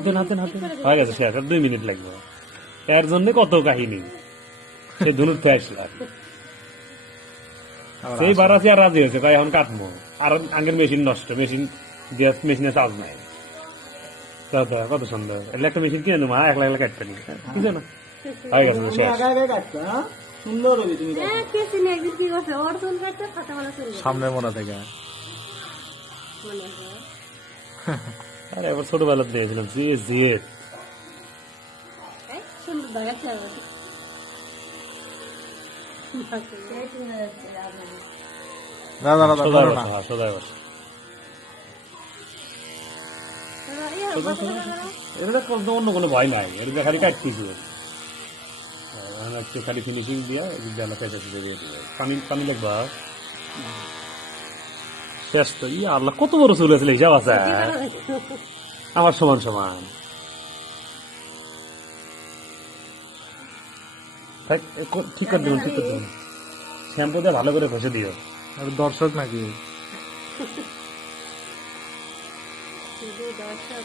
হাতেন হাতেন হাতেন হয়ে গেছে শেষ, আর 2 মিনিট লাগবে। এর জন্য কত কাহিনী, সে ধনুর তো আসলাম সেই বারাসি আর রাজি হয়েছে, তাই এখন কাটবো। আর আগের মেশিন নষ্ট, মেশিন দিয়ে মেশিনে চার্জ নাই। দাদা কত সুন্দর, এলে একটা মেশিন কিনে নেবো, একলা একলা কাটতে নি কিছু না, হয়ে গেছে শেষ। সুন্দর হবে তুমি সামনের মোড়া থেকে আরে এবার ছোটবেলা দিয়েছিলাম জিএস না না না সদাই করো না। বসা, সদাই বসা। এটা করতে অন্য কোনো ভয় নাই, এটা খালি কাটতেছি খালি ফিনিশিং দিয়া বিদ্যালয় পেঁচা দিয়ে দিয়ে দিবে। পানি পানি লাগবা শেষ তো। ইয়া আল্লাহ কত বড় চুল আছে হিসাব আছে আমার সমান সমান। ঠিক করে দেবেন, ঠিক করে দেবেন, শ্যাম্পু দিয়ে ভালো করে ঘষে দিও। আর দর্শক নাকি? দর্শক